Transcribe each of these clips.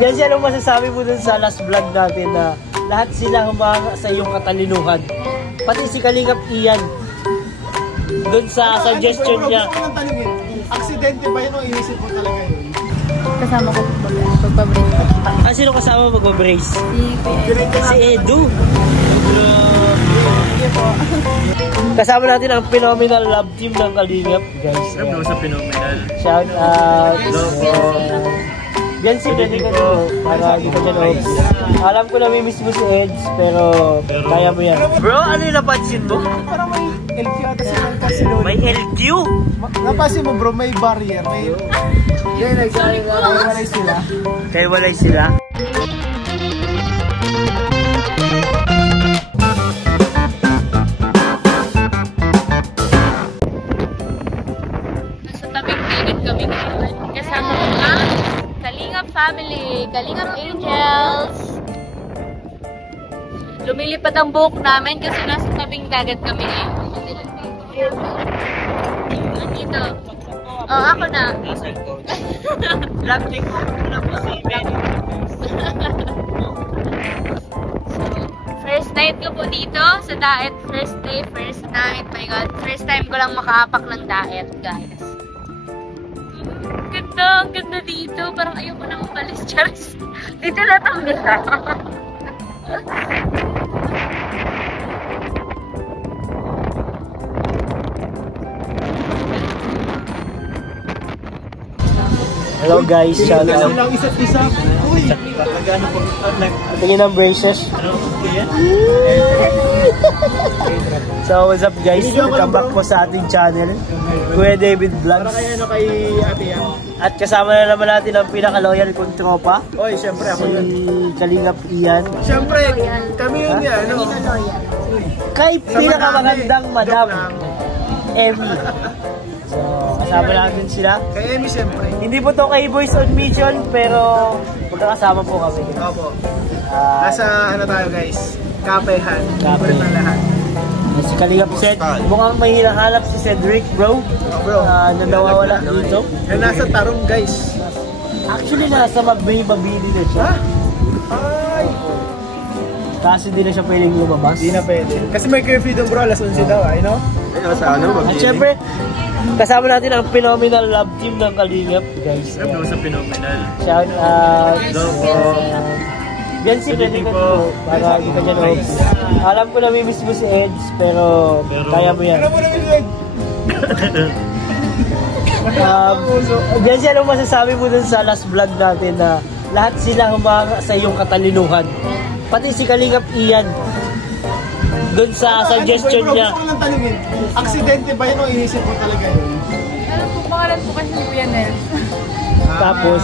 Jancy, anong masasabi mo dun sa last vlog natin na lahat sila humanga sa iyong katalinuhan? Pati si Kalingap Ian. Dun sa suggestion niya. Aksidente ba yun o inisip mo talaga yun? Kasama ko pagpabrace. Ah, sino kasama magpabrace? Si Edu. Kasama natin ang phenomenal love team ng Kalingap, guys. Ano sa phenomenal? Shout out. Jancy, pwede ka dito para di ka dyan off. Alam ko na may miss mo si Eds, pero kaya mo yan. Bro, ano yung napansin mo? Parang may LQ ata si Marcasilon. May LQ? Napansin mo bro, may barrier. May... Yan, nagsasalay sila. Kaya walay sila. Nasa tabing dagat kami ngayon. Kasama ko ang Kalingap family, Kalingap Angels. Lumilipad ang buhok namin kasi nasa tabing dagat kami ngayon. Nandito. Oh, ako na. Love team ko na po si Benny. First night ko po dito sa daet. First day, first night. My God. First time ko lang makaapak ng daet, guys. Ang ganda dito. Parang ayoko nang umalis, Charles. Dito na tayo. Hello guys, shout out. Silang isa't isa. Uy! Nagano po? Tingin ng braces. So what's up guys? Welcome back po sa ating channel, Kuya David Vlogs. Para kay ano kay Ate Yang. At kasama na naman natin ang pinaka-loyal kong tropa. Oy, syempre ako yun. Si Kalingap Ian. Syempre, kami yun yan. Ano? Kay pinakamagandang madam, Emmy. So, kasama natin sila. Kay Emmy syempre. Hindi po to kay Boys on Mission, pero magkakasama po kami. Opo. Nasa ano tayo guys? Kapehan. Kape. Ng lahat. Si Kalingap Seth. Mukhang may hinahanap si Cedric, bro. Bro. Na nawawala dito. Na nasa Tarong guys. Actually, nasa Magbay-Mabili na siya. Ay! Kasi di na siya pwedeng lumabas. Hindi na pwede. Kasi may curfew doon bro, alas 11 daw, ay no? Sa ano? At syempre, kasama natin ang phenomenal love team ng Kalingap, guys. Ano sa phenomenal? Shout out. Hello. Jancy, pwede ka dito para di ka dyan off. Alam ko na may miss mo si Eds, pero kaya mo yan. Ano mo namin yun? Jancy, anong masasabi mo dun sa last vlog natin na lahat sila humanga sa iyong katalinuhan? Pati si Kalingap Ian. Dun sa suggestion niya. Gusto ko lang tanungin, aksidente ba yun o inisip mo talaga yun? Alam po, pangalan po kasi ni Kuya Nels. Tapos,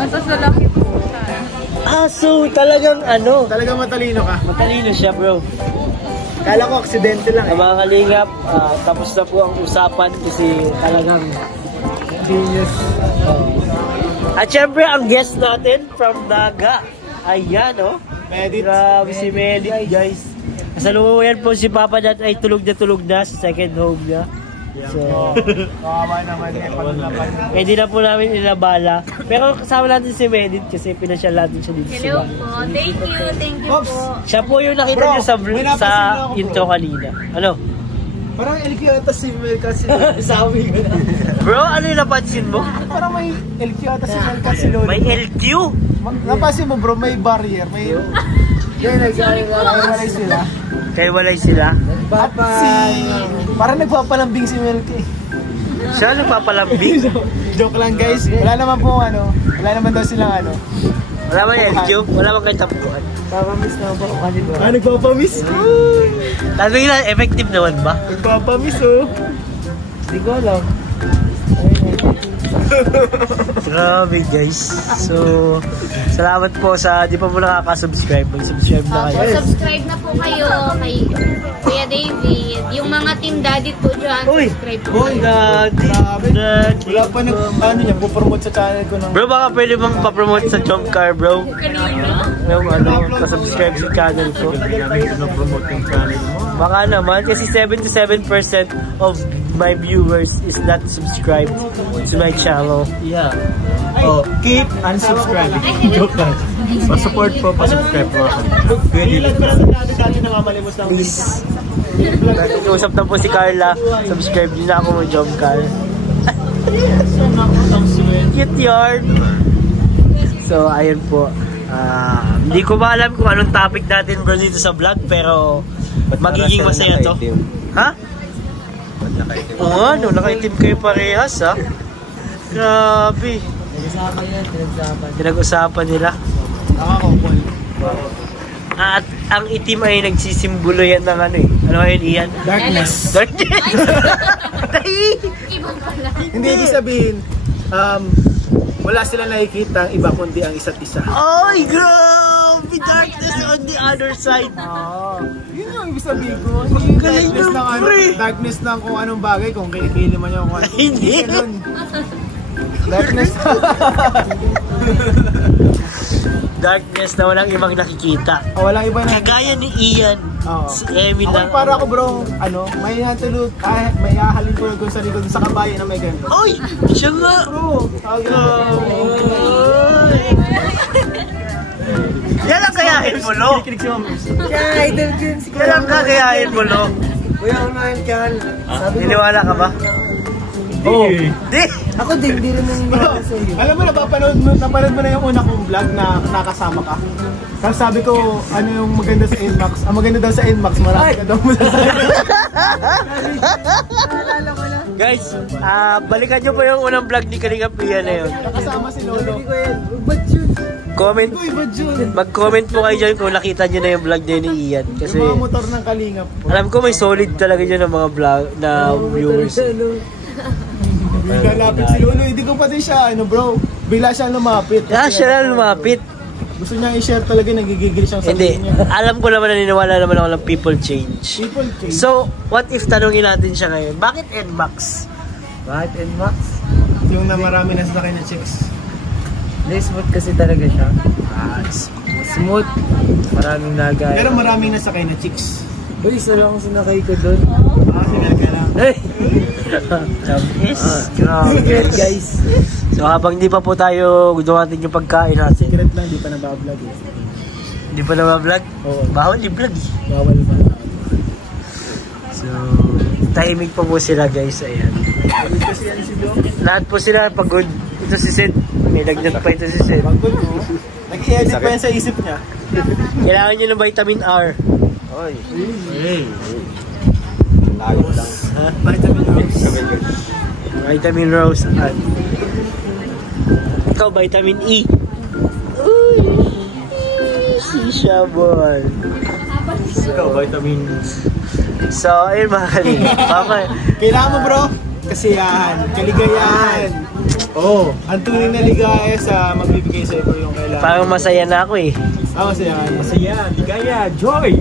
Tapos lalaki po siya. so talagang ano? Talagang matalino ka. Matalino siya, bro. Kala ko aksidente lang eh. Mga Kalingap, tapos na po ang usapan kasi talagang Genius. At syempre, ang guest natin from Naga. Ayan, oh. Medit. Grabe si Medit, guys. Kasalukuyan po si Papa Dad ay tulog na sa second home niya. So, Kawawa naman eh, pag-lapan. hindi na po namin inabala. Pero kasama natin si Medit kasi pinasyal natin siya dito Hello sa po. Thank you Pops, po. Siya po yung nakita Bro, niyo sa may napansin na ako, intro kanina. Ano? parang LQ ata si Marcasilon. Sabi ko na. Bro, ano yung napansin mo? Parang may LQ ata si Marcasilon. May LQ? Napansin mo bro, may barrier. May... Yan, nagsasalay sila. Kaya walay sila. At si... Parang nagpapalambing si Melky. Siya nagpapalambing. Joke lang guys. Wala naman po ano. Wala naman daw silang ano. Wala ba yung LQ? Wala bang kahit tapuan? Nagpapamiss na po. Nagpapamiss? Tanong na, effective naman ba? Nagpapamiss oh. Hindi ko alam. Grabe guys. So, salamat po sa di pa mo nakaka-subscribe. Mag-subscribe na kayo. Subscribe na po kayo kay Kuya David. Yung mga team daddy po dyan, subscribe po. Uy, daddy. Wala pa ano niya, po-promote sa channel ko ng... Bro, baka pwede bang pa-promote sa Chomp Car, bro? Kanino? Yung ano, pa-subscribe sa channel ko. Promote yung channel mo. Baka naman, kasi 77% of my viewers is not subscribed to my channel. Yeah. Oh, keep unsubscribing. Joke lang. Pa-support po, pa-subscribe po ako. Please. Nag-usap na po si Carla. Subscribe din na ako mo, Jom Carl. Cute yarn. So, ayun po. Hindi ko ba alam kung anong topic natin bro dito sa vlog, pero magiging masaya to. Ha? Oo, ano, nakaitim kayo parehas, ha? Grabe. Pinag-usapan nila. At ang itim ay nagsisimbolo yan ng ano eh. Ano yun, Ian? Darkness. Darkness! Ibang pala. Hindi ibig sabihin, wala sila nakikita ang iba kundi ang isa't isa. Ay, grabe! Darkness on the other side. Yun yung ibig sabihin ko. Hindi yung darkness ng ano, darkness ng kung anong bagay, kung kinikili man yung kung ano. Hindi. Ganun. Darkness. Darkness na walang ibang nakikita. Walang iba na. Kagaya ni Ian. Si Emmy lang. Ako para ako bro, ano, may hatulog, may hahalin ko yung sa likod sa kabayan na may ganito. Oy! Siya nga! Bro, Yan ang kayahin mo, Lo. kaya idol ko yun si Yan ang kakayahin mo, Lo. Kuya, unahin ka. Niniwala ka ba? Oo. Di! Ako din, hindi rin nangyayari sa iyo. Alam mo, napanood mo na yung una kong vlog na nakasama ka. Tapos sabi ko, ano yung maganda sa NMAX? Ang maganda daw sa NMAX, marami ka daw mula sa Guys, balikan nyo po yung unang vlog ni Kalingap Ian na yun. Nakasama si Lolo. Ba't yun? Comment, Uy, ba't yun? mag-comment po kayo dyan kung nakita nyo na yung vlog niya ni Ian. Kasi Yung mga motor ng Kalingap. alam ko may solid talaga dyan ng mga vlog na viewers. Lalapit si Lolo, hindi ko pati siya, ano bro, bigla siya lumapit. Kaya siya lang lumapit. Gusto niya i-share talaga, nagigigil siyang Hindi, sabihin niya. alam ko naman, naniniwala naman ako ng people change. People change. So, what if tanongin natin siya ngayon, bakit NMAX? Bakit NMAX? Yung na marami na sakay na chicks. Smooth kasi talaga siya. Smooth. Maraming nagay. Pero maraming nasakay na chicks. Uy, isa lang ang sinakay ko doon. Sinal ka lang. Hey! Yes. Secret guys. So, habang di pa po tayo dumating yung pagkain natin. Secret lang, di pa nabablog eh. Di pa na-vlog? Oo. Bawal i-vlog eh. Bawal pa. So, tahimik pa po sila guys. Ayan. Lahat po sila pagod. Ito si Sid. May lagnat pa ito si Sid. Pagod ko. Nag-i-edit pa yan sa isip niya. Kailangan nyo ng vitamin R. Oy. Hey. Lagot lang. Vitamin Rose. Vitamin Rose at ikaw vitamin E. Uy. Si Shabon. Ikaw, vitamin. So, ayun mga kalinga. Kailangan mo bro, kasiyahan, kaligayahan. Oo, ang tunay na ligaya sa magbibigay sa iyo yung kailangan. Parang masaya na ako eh. Kasiyahan. Masaya, ligaya, joy.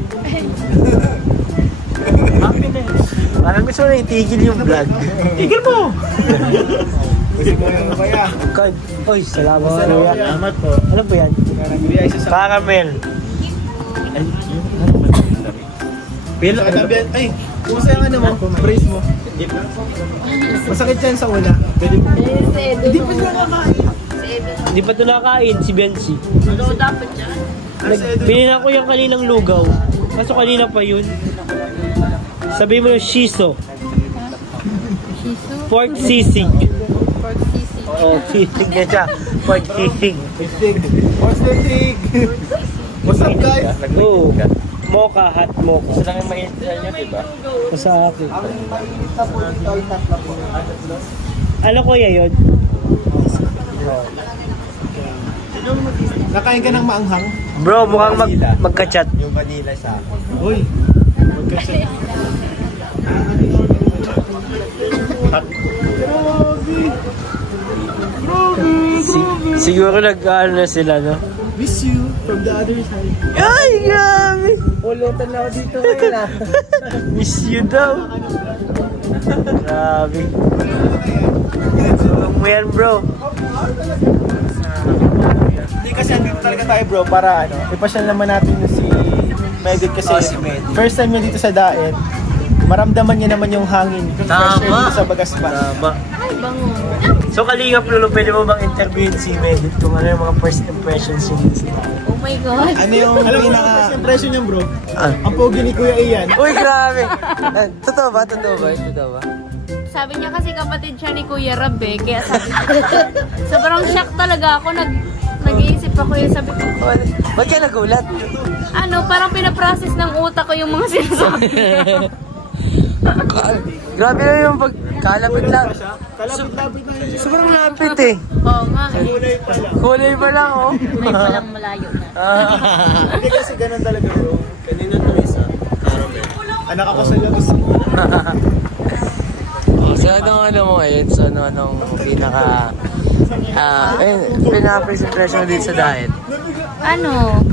Parang gusto na itigil yung vlog. Tigil mo! Kasi ano kaya? God. Oy, salamat sa Salamat. kuya. Salamat po. Ano po yan? Bigay isa sa Caramel. Bill, ay, kumusta yung ano mo? Brace mo? Masakit yan sa una. Pwede mo. Hindi pa siya nakakain. Hindi pa ito nakakain si Bensi. Ano dapat yan? Pininan ko yung kaninang lugaw. Kaso kanina pa yun. Sabi mo yung shiso. Shiso? Pork sisig. Pork sisig. Oo, sisig na siya. Pork sisig. What's the thing? What's up guys? Oo. Mocha, hot mocha. Gusto lang yung maintindihan nyo, diba? Sa akin. Ang maliit na po dito ay tatlo po. Ano kuya yun? Nakain ka ng maanghang? Bro, mukhang magka-chat. Yung vanilla siya. Uy, magkasya. Siguro nag-ano na sila, no? Miss you from the other side. Ay, grabe! Pulutan na ako dito ngayon ah. Miss you daw. Grabe. Tulong mo yan, bro. Hindi kasi andito talaga tayo bro para ano, ipasyal naman natin si Medit kasi Oh, si Medit. first time niya dito sa Daet. Maramdaman niya naman yung hangin. Fresh air dito sa Bagaspas. Tama. Ay, bango. So Kalingap Lolo, pwede mo bang interviewin si Medit kung ano yung mga first impressions niya dito? Oh my God. Ano yung Alam mo na first impression niya bro? Ah. Ang pogi ni Kuya Ian. Uy, grabe! Totoo ba? Totoo ba? Totoo ba? Sabi niya kasi kapatid siya ni Kuya Rab eh. Kaya sabi ko, sobrang shock talaga ako. Nag-iisip ako yung sabi ko, Ba't ka nagulat? ano, parang pinaprocess ng utak ko yung mga sinasabi. Grabe na yung pagkalapit lang. Kalapit-lapit na yun. Sobrang lapit eh. Oo nga eh. Kulay pa lang. Kulay pa lang oh. May palang malayo na. Hindi kasi ganun talaga bro. Kanina to isa. Anak ako sa labas. So anong mo ngayon? So anong pinaka-first impression dito sa diet? Ano,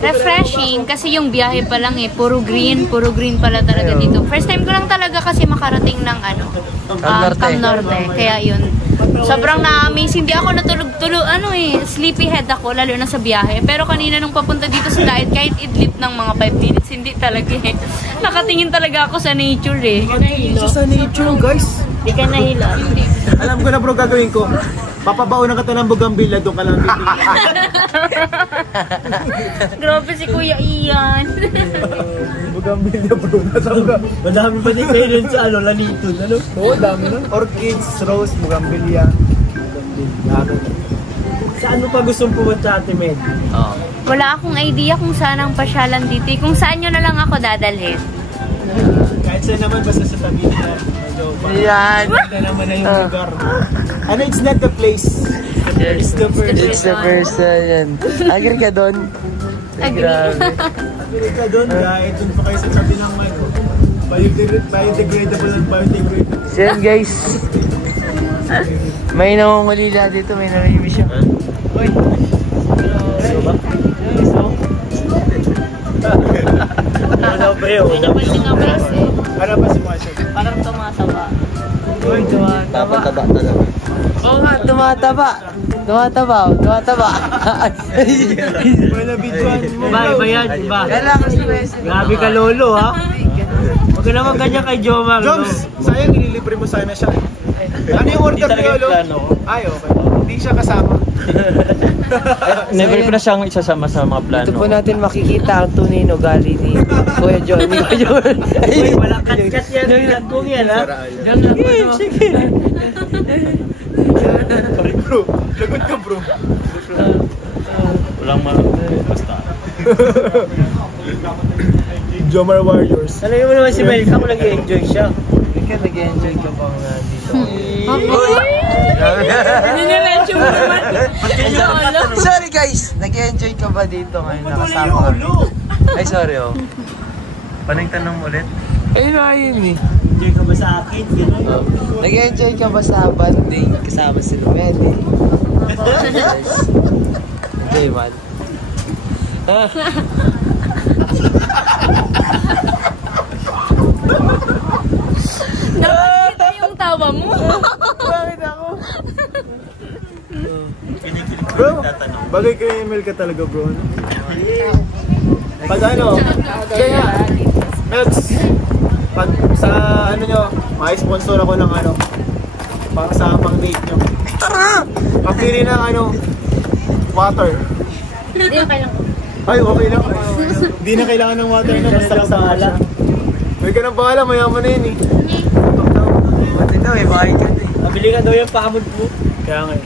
refreshing kasi yung biyahe pa lang eh, puro green pala talaga dito. First time ko lang talaga kasi makarating ng ano, Cam Norte. Kaya yun, sobrang na-amazing. Hindi ako natulog-tulog, sleepy head ako, lalo na sa biyahe. Pero kanina nung papunta dito sa diet, kahit idlip ng mga 5 minutes, hindi talaga eh. Nakatingin talaga ako sa nature eh. Sa nature guys. Hindi ka nahila. Alam ko na bro gagawin ko. Papabaunan ka ng Bougainvillea, doon ka lang bibili. Grabe si Kuya Ian. Bougainvillea bro. Madami pa din kayo dun sa Laniton, ano? Oo, dami nun. Orchids, rose, Bougainvillea. Saan mo pa gustong pumunta, Ate Med? Wala akong idea kung saan ang pasyalan dito. Kung saan nyo na lang ako dadalhin. Kahit saan naman, basta sa tabi nila. Yan! Ito naman na yung lugar. Ano, it's not the place. It's the person. It's the person. Yan. Agree ka doon? Agree. Agree ka doon, guys. Doon pa kayo sa tabi ng biodegradable and biodegradable. So yan guys. May nangungulila dito. May nangungulila siya. Uy! Ano ba? Ano ba yun? May napansin nga ba eh. Ano pa si Masha? Parang tumataba. Uy, tumataba. Taba talaga. Oo nga, tumataba. Tumataba. Wala videoan mo. Iba yan, iba. Grabe ka lolo ha. Huwag ka naman ganyan kay Jomar. Joms, sayang nililibre mo sana siya. Ano yung order ni Lolo? Ay, okay. Hindi siya kasama. Never ko na siyang isasama sa mga plano. Ito po natin makikita ang tunay no gali ni Kuya John. Uy, walang kat-kat yan. Yung kong yan ha. Sige. Sorry bro. Lagot ka bro. Walang basta. Jomar Warriors. Alam mo naman si Mel, ako nag-enjoy siya. Ikaw nag-enjoy ka pa dito. Niniretso mo naman. Sorry guys, nag-enjoy ka ba dito ngayon nakasama kami? Ay sorry oh. Panay tanong ulit. Ayun eh. Enjoy ka ba sa akin? Nag-enjoy ka ba sa banding kasama si Lumede? Okay man. Dapat kita yung tawa mo. Bakit ako? Bro, bagay kay Emil ka talaga bro. Pag ano, kaya, Melts, pag sa ano nyo, sponsor ako ng ano, pang sa pang date nyo. Pagpili ng ano, water. Hindi okay lang. Ay, okay lang. Hindi na kailangan ng water na basta kasama siya. May ka nang bahala, mayaman na yun eh. Pati daw eh, bakit ka eh. Mabili ka daw yung pakamod mo. Kaya nga eh.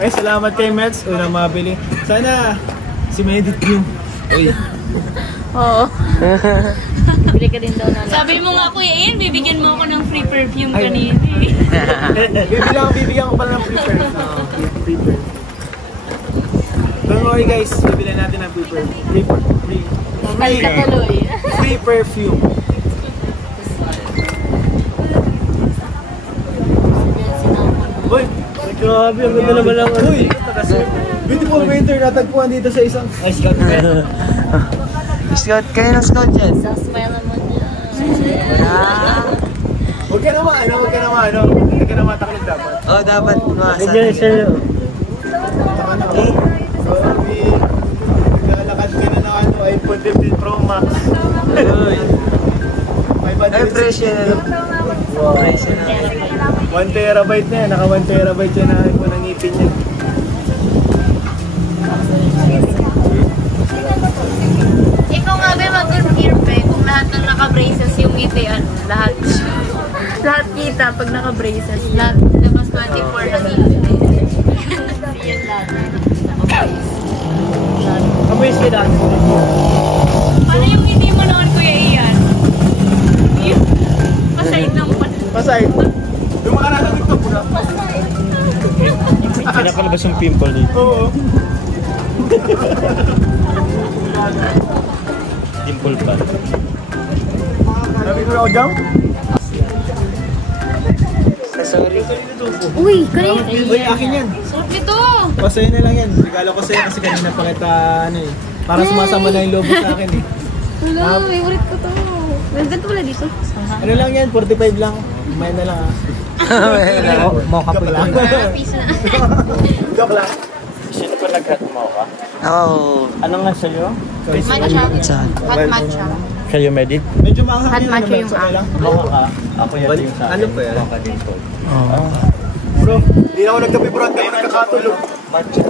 Ay, salamat kay Mets. Unang mabili. Sana si Medit yung. Uy. Oo. Bili ka din daw na. Sabi mo nga Kuya Ian, bibigyan mo ako ng free perfume kanina eh. Bibigyan ko pala ng free perfume. Free perfume. Don't worry guys, bibili natin ng free perfume. Ay, katuloy. Free perfume. Uy! Grabe, ang ganda naman lang. Uy! Beautiful painter natagpuan dito sa isang... Ay, Scout ka. Scout, kayo ng Scout dyan? Sa smile naman niya. Huwag ka naman, huwag ka naman taklog dapat. Oo, dapat maasa. Taka na. Naglalakad ka na ng ano, ay presyo na. Presyo na. 1 terabyte na yan. Naka 1 terabyte yan na po ng ngipin niya. Ikaw nga ba mag-confirm kung lahat ng naka-braces yung ngiti, ano, lahat. Lahat kita pag naka-braces. Lahat, labas 24 na ngiti. Yan lahat. Kamuis ka na. Paano yung ngiti mo noon, Kuya Ian? Pasahid ng Pasahid. Yung mga nasa TikTok na. Pinakalabas yung pimple dito. Oo. Dimple pa. Sabi ko na ako dyan? Sorry. Uy, kanina. Uy, akin yan. Sarap nito. Pasaya na lang yan. Regalo ko sa'yo kasi kanina pa kita, ano eh. Parang sumasama na yung lobo sa akin eh. Wala, favorite ko to. May ganito wala dito. Ano lang yan, 45 lang. Kumain na lang ah. Mocha po lang. Piso na. Joke lang. Sino pa nag-cut mo ka? Oo. Ano nga sa'yo? Matcha. Hot matcha. Kayo medic? Medyo maanghang Hot yan. matcha yung okay lang. Mocha ka. Ako yan yung sa akin. Ano pa yan? Mocha din po. Bro, di na ako nagkape bro. Di ako nagkakatulog. Matcha.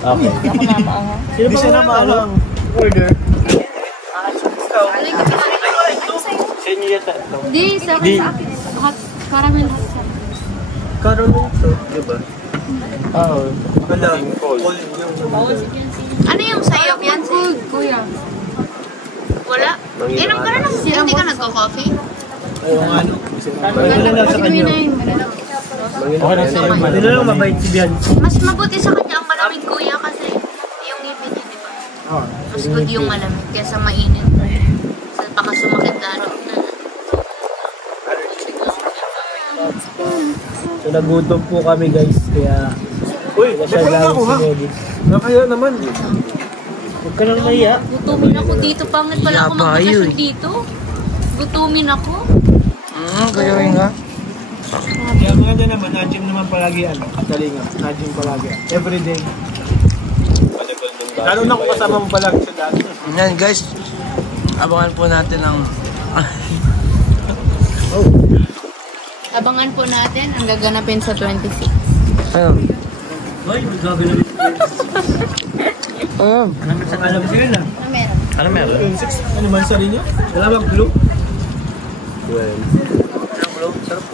Okay. Hindi siya na maanghang. Order. Sino yung tatlo? Di, sa akin. Hot caramel hot sauce. Caramel to, di ba? Oo. Wala. Cold. Ano yung sa'yo, Fiancé? Kuya. Wala? Inom ka na ng hindi ka nagko-coffee? Oo nga no. Ano lang sa kanya? Okay lang sa'yo. Hindi na lang mabait si Bian. Mas mabuti sa kanya ang malamig, kuya, kasi yung ngipin niya, di ba? Oo. Mas good yung malamig kaysa mainit. Sa baka sumakit lalo. So nagutom po kami guys, kaya Uy, siya may lang ako ha. si Medit. Nakaya naman. Huwag ka nang naiya. Gutumin ako dito. Pangit pala ako magbakasyon dito. Gutumin ako. Kayo nga. Kaya mga dyan naman, na-gym naman palagi ano. Talinga, na-gym palagi. Everyday. Lalo na kung kasama mo palagi sa dati. Yan guys, abangan po natin ang... Abangan po natin ang gaganapin sa 26. Ano? Ay, gagawin. Alam ko yun ah. Ano meron? Ano meron? Ano man sa rin yun? Wala bang glue?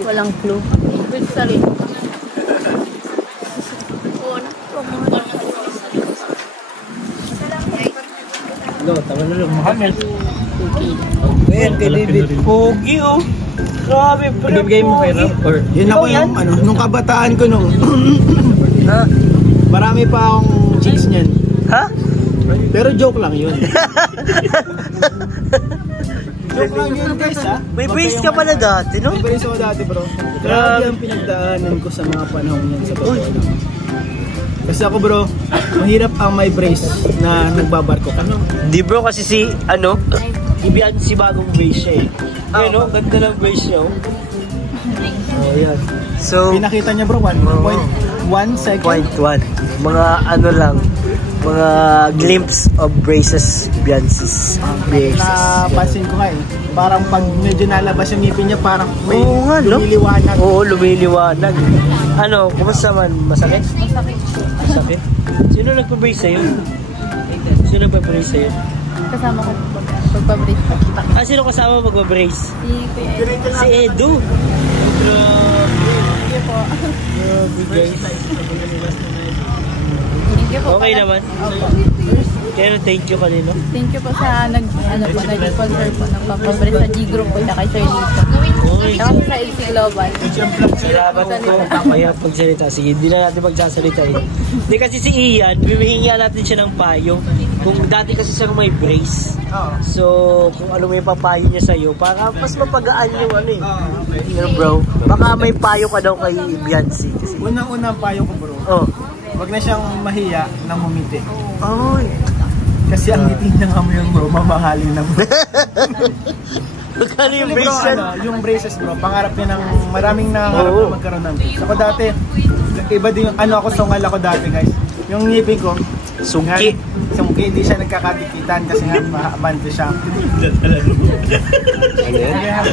Walang clue. Wait, sorry. No, tama na lang. Mohammed. Ayan, kay David. Pogi oh. Grabe, pre. Ibigay mo kay Ram? Or Yun ako yung ano, nung kabataan ko nung Ha? marami pa akong chicks niyan. Ha? Pero joke lang yun. Joke lang yun guys ha. May brace ka pala dati, no? May brace ako dati bro. Grabe ang pinagdaanan ko sa mga panahon yan sa totoo lang. Kasi ako bro, mahirap ang may brace na nagbabarko ka. Di bro, kasi si, ano, ibian si bagong brace siya eh. Ayun, no? Ganda ng brace niya, oh. Oh, yan. So, Pinakita niya bro, 1.1 second. 0.1. Mga ano lang, mga glimpse of braces, Biancis. Braces. Napansin ko nga eh. Parang pag medyo nalabas yung ngipin niya, parang may Oo nga, no? lumiliwanag. Oo, lumiliwanag. Ano, kumusta man? Masakit? Masakit. Sino nagpa-brace sa'yo? Sino nagpa-brace sa'yo? Kasama ko pagpabrace. Ah, sino kasama magpa-brace? Si Kuya. Si Edu. Thank you po. Thank you po. Okay naman. Kaya thank you kanino. Thank you po sa nag-sponsor po ng papabrace sa G-Group po na kay Sir Lito. Tapos sa LC Global. Salamat po. Kaya pagsalita. Sige, hindi na natin magsasalita eh. Hindi kasi si Ian, humihingi natin siya ng payo. Kung dati kasi siya may brace. So, kung ano may papayo niya sa'yo, para mas mapagaan yung ano eh. Pero bro, baka may payo ka daw kay Bianci. Kasi, Unang-unang payo ko bro, oh. wag na siyang mahiya na ngumiti. Ay. Kasi ang ngiti niya nga mo yung bro, mamahalin na bro. Magkano yung Bro, brace yan? yung braces bro, pangarap niya ng maraming nangarap na magkaroon ng braces. Ako dati, iba din yung ano ako, sungal ako dati guys. Yung ngipin ko, Sungki. hindi siya nagkakadikitan kasi nga maabante siya. Ano yan?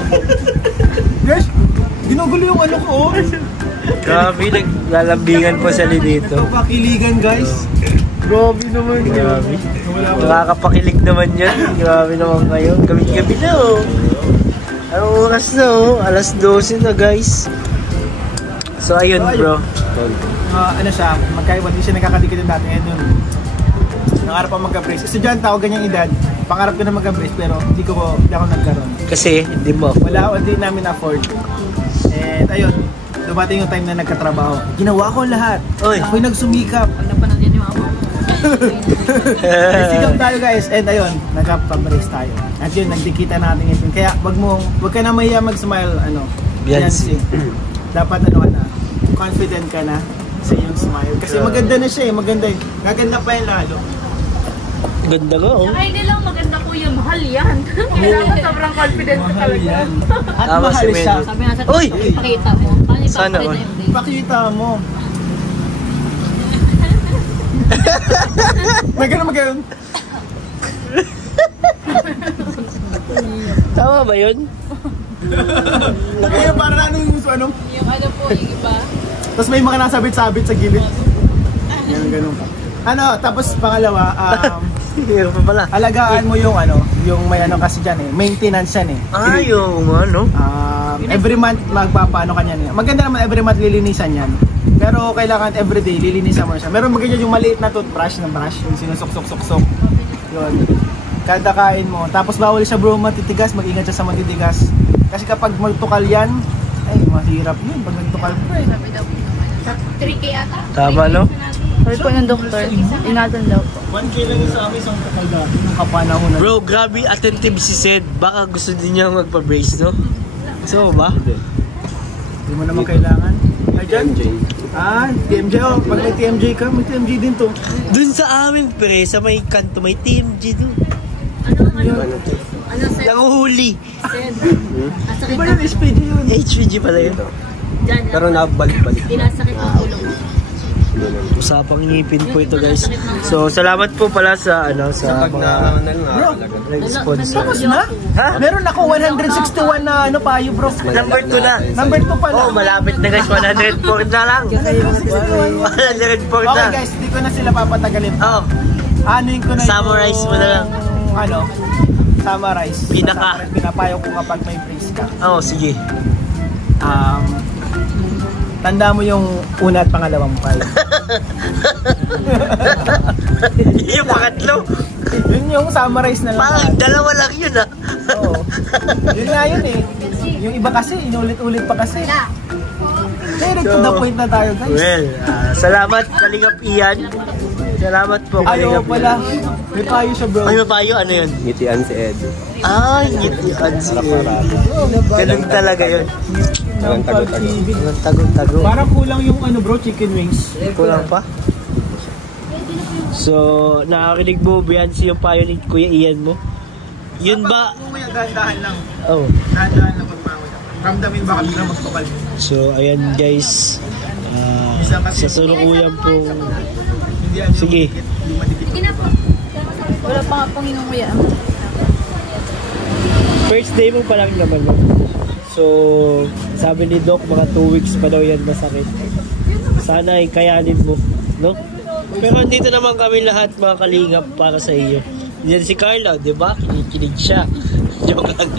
Guys, ginugulo yung ano ko. Grabe, naglalambingan po sa dito. Ito pakiligan guys. Grabe naman yun. Grabe. Nakakapakilig naman yun. Grabe naman kayo. Gabi-gabi na oh. Anong oras na oh? Alas 12 na guys. So ayun bro. Ano siya, magkaiba din siya nagkakadikitan dati. Ngayon yun, nangarap pa magka-brace. Estudyante ako, ganyang edad. Pangarap ko na magka-brace pero hindi ako nagkaroon. Kasi hindi mo. Hindi namin afford. And ayun, dumating yung time na nagkatrabaho. Ginawa ko lahat. Oy. Ako'y nagsumikap. Ano pa natin yung ako? Nagsikap tayo guys. And ayun, nagka-brace tayo. At yun, nagdikita natin ito. Kaya wag ka na mahiya mag-smile, Beyonce. Dapat confident ka na sa iyong smile. Kasi maganda na siya maganda eh. Gaganda pa yan lalo. Ganda nga oh. Saka hindi lang maganda po yung mahal yan. Kailangan sobrang confident ka talaga. At Tama mahal si siya. Sabi nga sa Uy! ipakita mo. Paano Sana ipakita all. yung day? Pakita mo. Magano. Tama ba yun? Kaya para na yung ano. Yung ano po, yung iba. Tapos may mga nasabit-sabit sa gilid. Ganun pa. Tapos pangalawa, Hindi pa pala. alagaan mo yung yung may kasi dyan maintenance yan Yung ano? Every month magpapaano ka niyan Maganda naman every month lilinisan yan. Pero kailangan everyday lilinisan mo siya. Meron maganda yung maliit na toothbrush na brush, yung sinusok-sok-sok-sok. Yun. Kada kain mo. Tapos bawal siya bro matitigas, mag-ingat siya sa matitigas. Kasi kapag magtukal yan, ay mahirap yun pag nagtukal bro. 3K ata. Tama no? Sabi po ng doktor, ingatan daw po. 1K lang yung sa amin, isang tukal na kapanahonan. Bro, grabe attentive si Sed. Baka gusto din niya magpa-brace, no? Gusto mo ba? Hindi mo naman kailangan. Ay, dyan. TMJ. Pag may TMJ ka, may TMJ din to. Dun sa amin, pre, sa may kanto, may TMG dun. Ano sir? Nanguhuli. Asakit Iba yun, SPG yun. HPG pala yun. dyan. Pero nabalik-balik. Dinasakit ang ulo mo. Usapang ngipin po ito guys. So salamat po pala sa sa Pag mga nag-sponsor. Tapos na? Ha? Meron ako 161 na payo bro. Number 2 na. Number 2 pala. Oh, malapit na guys. 104 na lang. 104 Okay na. guys, di ko na sila papatagalin. Oh, Anuin ko na Summarize mo na lang. Summarize. Pinaka. Pinapayo ko kapag may praise ka. oh sige. Tanda mo yung una at pangalawang payo. Yung pangatlo. Yun yung summarize na lang. Parang dalawa lang yun ah. Oo. Yun nga yun eh. Yung iba kasi, inulit-ulit pa kasi. Direct to the point na tayo guys. Well, salamat Kalingap Ian. Salamat po Ayaw Kalingap pala. Ian. May payo siya bro. Ay, mapayo, ano yun? Ngitian si Ed. Ay, ngitian si Ed. Ganun talaga yun. Parang tago-tago. Ganun tago-tago. Parang kulang yung bro, chicken wings. Kulang pa? So, nakakarinig mo, Beyonce, yung payo ni Kuya Ian mo? Yun ba? Mamaya dahan-dahan lang. Oh. Dahan-dahan lang pagmamaya. Ramdamin baka biglang magpapal. So, ayan guys. Sa sunukuyan po. Sige. Sige na po. Wala pa nga pong inunguya. First day mo pa lang naman. No? So, sabi ni Doc, mga 2 weeks pa daw yan masakit. Sana ay kayanin mo. No? Pero andito naman kami lahat mga kalingap para sa iyo. Diyan si Carla, di ba? Kinikinig siya. Joke lang.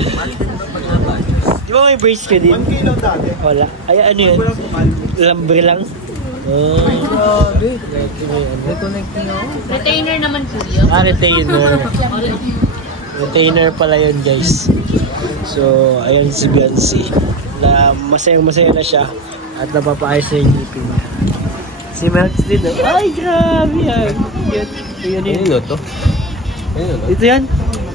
Di ba may brace ka din? 1K lang dati. Wala. Ay, ano yun? Walang pumal. Lambre lang? Oh. Grabe. Retainer naman po yun. Retainer. Retainer pala yun guys. So, ayun si Beyonce. Na masayang-masaya na siya. At napapaayos na yung ngipin niya. Si Melts din. Ay, grabe yan. Ayun to? Ito yan.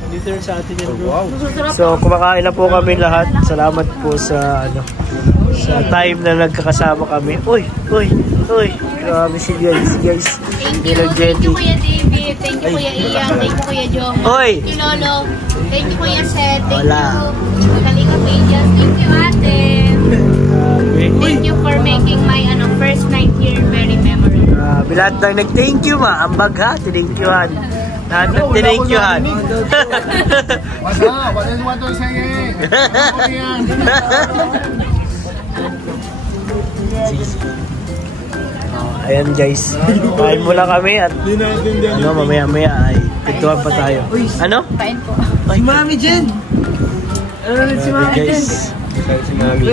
Dito rin sa atin yan bro. Wow. So, kumakain na po kami lahat. Salamat po sa sa time na nagkakasama kami. Uy. Grabe si Beyonce guys. Thank you Kuya David. Thank you Kuya Ian. Thank you Kuya Johan. Oy. Thank you Lolo. Thank you Kuya Seth. Thank Wala. you Kalingap Angels. Thank you Ate. Thank you for making my first night here very memorable. Lahat ng nag-thank you ma. Ambag ha. Thank you han. Lahat ng tinenkyuhan. Basta, what is what to say? Ayan guys, kain muna kami at mamaya-maya ay pintuan pa tayo. Ano? Kain po. Si Mami Jen! Si Mami Jen! Si Mami.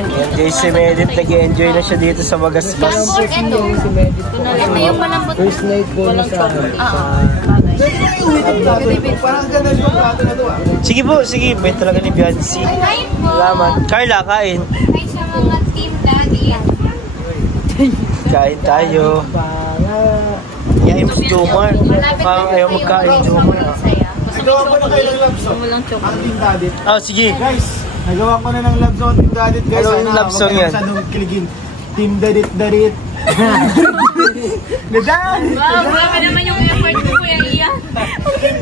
Ayan guys, si Medit nag-enjoy na siya dito sa Magasbas. Tapos ito. Ito yung malambot. First night bonus sa Parang ganda yung plato na to ah. Sige po, sige. May talaga ni Biancy. Kain po. Salamat. Carla, kain. Kain sa mga team daddy. Kain tayo. Yain mo si Jomar. Parang ayaw magkain si Jomar. Nagawa ko na kayo ng love song. Walang chocolate. Ang Team Dadit. Oh, sige. Guys, nagawa ko na ng love song Team Dadit guys. Anong love song yan? Masyadong kiligin. Team Dadit Dadit. Nadaan! Wow, grabe naman yung effort ko, Kuya Ian.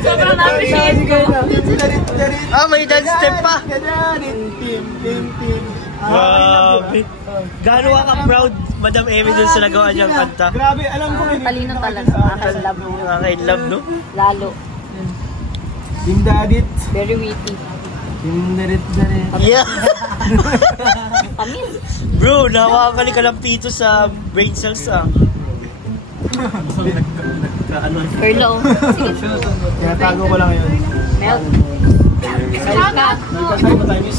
Sobrang na-appreciate ko. Team Dadit Dadit. Ah, may dance step pa. Team. Grabe. Gano'n ka proud, Madam Amy, dun sa nagawa niyang kanta? Grabe, alam ko yun. Talino talaga. Nakaka-love. Nakaka-love, no? Lalo. Team Dadit. Very witty. Team Dadit Dadit. Yeah! Kami. Bro, nakakali ka lang pito sa brain cells, ah. Carlo. Sige. Kaya tago ko lang yun. Melt. Shout out po. Ay, matamis.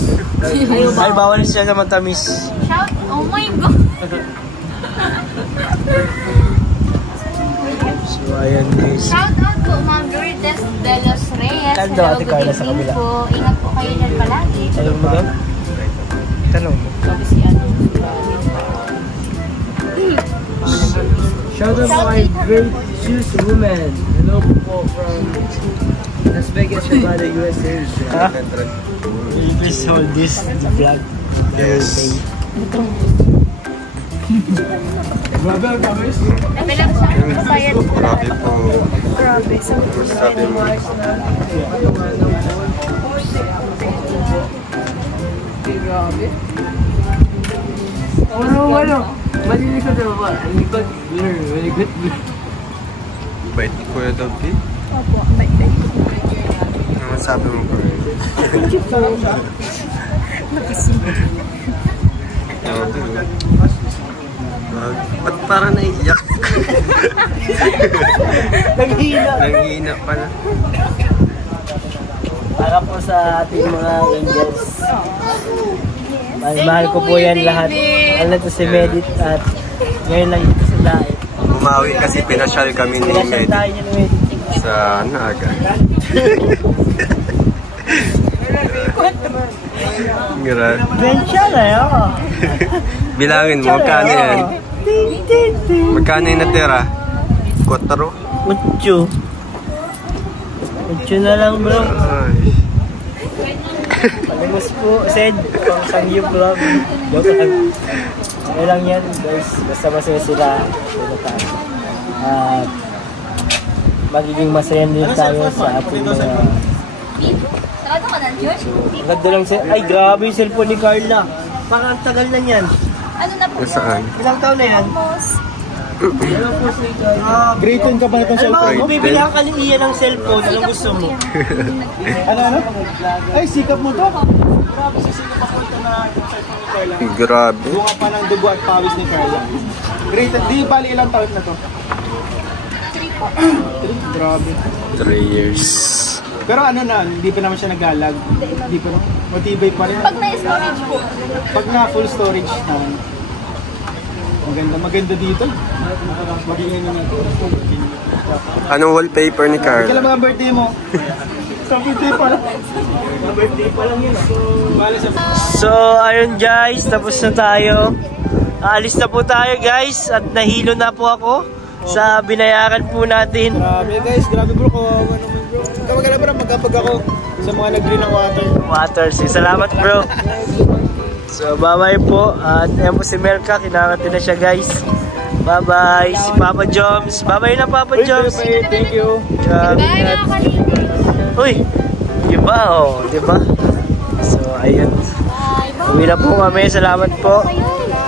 Ay, bawal siya sa matamis. Shout. Oh my God. So, ayan guys. Shout out po, Ma'am Lourdes de los Reyes. Kanda, Ate Carla, sa kabila. Po. Ingat po kayo dyan palagi. Alam mo ba? Tanong mo. Sabi si ano. Shout out to my virtuous woman. Hello po from Las Vegas, Nevada, USA. Ha? Will you please hold this, the vlog? Yes. Grabe, ang tamis. Nabilang siya. Kapayad po. Grabe po. Grabe. Sabi mo. Grabe. Ano? Malinis ka daw ba? Very good blur. Very good blur. Bait ni Kuya Dobby. Opo, bait-bait. Ano sabi mo, Kuya? Grabe. Ba't parang naiiyak? Naghihina. Nanghihina pala. Para po sa ating mga angels. Mahal ko po yan lahat. Alam to si Medit at ngayon lang dito sa Daet. Bumawi kasi pinasyal kami ni Pinasyal Medit tayo niya ni Medit. sa Naga. Grabe. Bensya na yun. Bilangin mo, magkano yan? Magkano yung natira? 4? Mucho. Mucho na lang bro. Ay. Palimos po, Sed. Pang Sangyo vlog. Joke lang. Okay lang yan guys. Basta masaya sila. Sila tayo. At magiging masaya din tayo sa ating mga... Sarado ka na, George? Ang ganda lang siya. Ay, grabe yung cellphone ni Carla. Parang ang tagal na yan. Ano na po? Saan? Ilang taon na yan? Grade 10 ka ba itong Ano ba, cellphone mo? kung bibilihan ka ni Ian ng cellphone, ano gusto mo? Ano? Ay, sikap mo to. Grabe sa sikap ako ito na yung cellphone ni Carla. Grabe. Bunga pa ng dugo at pawis ni Carla. Grade 10. Di bali ilang taon na to? 3. Grabe. 3 years. Pero ano na, hindi pa naman siya nagalag. Hindi pa naman. Matibay pa rin. Pag na-storage po. Pag na full storage naman. Maganda dito. Magiging na natin. Anong wallpaper ni Kailan Carla? mga birthday mo? Sa birthday pa lang. Birthday pa lang yun. Bale sa... So, ayun guys, tapos na tayo. Aalis na po tayo guys at nahilo na po ako sa binayaran po natin. Grabe guys, grabe bro. Kawawa naman bro. Kamagala bro, magkapag ako sa mga nag-green ng water. Waters, salamat bro. So, bye-bye po. At ayan po si Melka, kinakati na siya guys. Bye-bye. Si Papa Joms. Bye-bye na Papa Joms. Thank you. Grabe Bye, na. nakakalimutan. Uy, diba oh, diba? So, ayun. Uwi na po kami. Salamat po.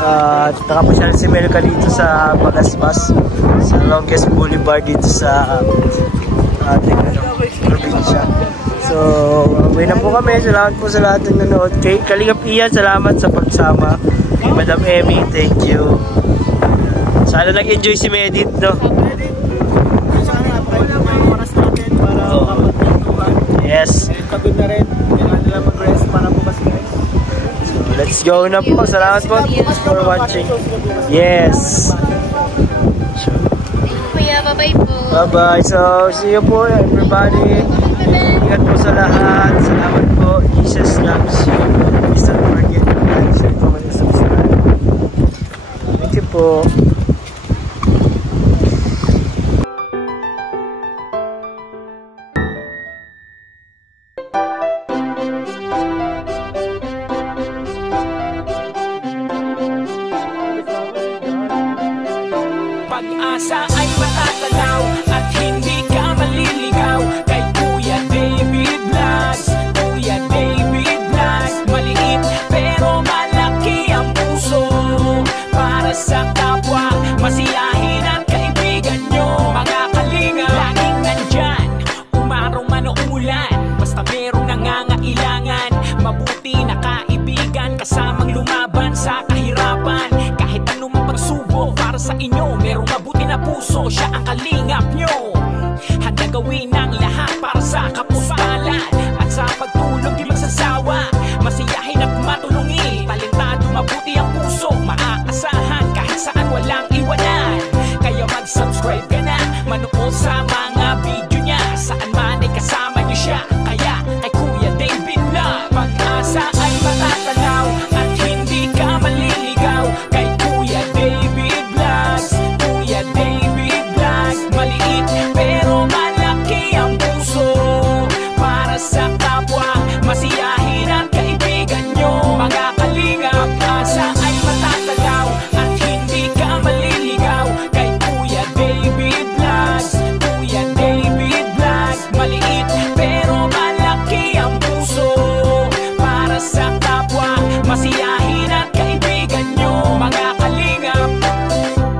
At nakapasyal si Melka dito sa Magasbas. Sa longest boulevard dito sa ating probinsya. So, uwi na po kami. Salamat po sa lahat ng nanood. Kay Kalingap Ian, salamat sa pagsama. Kay Madam Emmy, thank you. Sana nag-enjoy si Medit, no? Sana napakailang mga oras natin para makapagtuntuhan. Yes. Pagod na rin. Kailangan nila mag-rest para bukas guys. Let's go na po. Salamat po for watching. Yes. Kuya, bye-bye po. Bye-bye. So, see you po everybody. Ingat po sa lahat. Salamat po. Jesus loves you. Please don't forget to like, share, comment, and subscribe. Thank you po. Pag-asa ay matatanaw at hindi ka maliligaw kay Kuya David Vlogs. Kuya David Vlogs, maliit pero malaki ang puso para sa kapwa, masiyahin at kaibigan nyo. Mga kalinga, laging nandyan, umaraw man o umulan, basta merong nangangailangan. Mabuti na kaibigan, kasamang lumaban sa kahirapan. Kahit anumang pagsubok para sa inyo, merong mabuti na puso, siya ang kalingap nyo. Handa gawin ang lahat para sa kapuspalad at sa pagtulong di magsasawa, masiyahin at matulungin. Talentado, mabuti ang puso, maaasahan kahit saan walang iwanan. Kaya mag-subscribe ka na, manood sa mga video niya, saan man ay kasama niyo siya. Kaya kay Kuya David Vlog, pag-asa ay matatanaw at hindi ka maliligaw kay Kuya David Vlogs. Kuya David Vlogs, maliit pero malaki ang puso para sa kapwa, masiyahin at kaibigan nyo. Mga kalinga, pag-asa ay matatanaw at hindi ka maliligaw kay Kuya David Vlogs. Kuya David Vlogs, maliit pero malaki ang puso para sa kapwa, masiyahin at kaibigan nyo. Mga kalinga,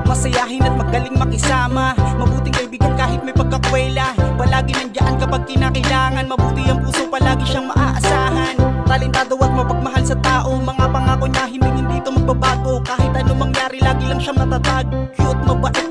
masayahin at magaling makisama, mabuting kaibigan kahit may pagkakwela. Palagi nandiyan kapag kinakailangan, mabuti ang puso, palagi siyang maaasahan. Talentado at mapagmahal sa tao, mga pangako niya hindi ito magbabago. Kahit ano mangyari, lagi lang siyang natatag. Cute, mabait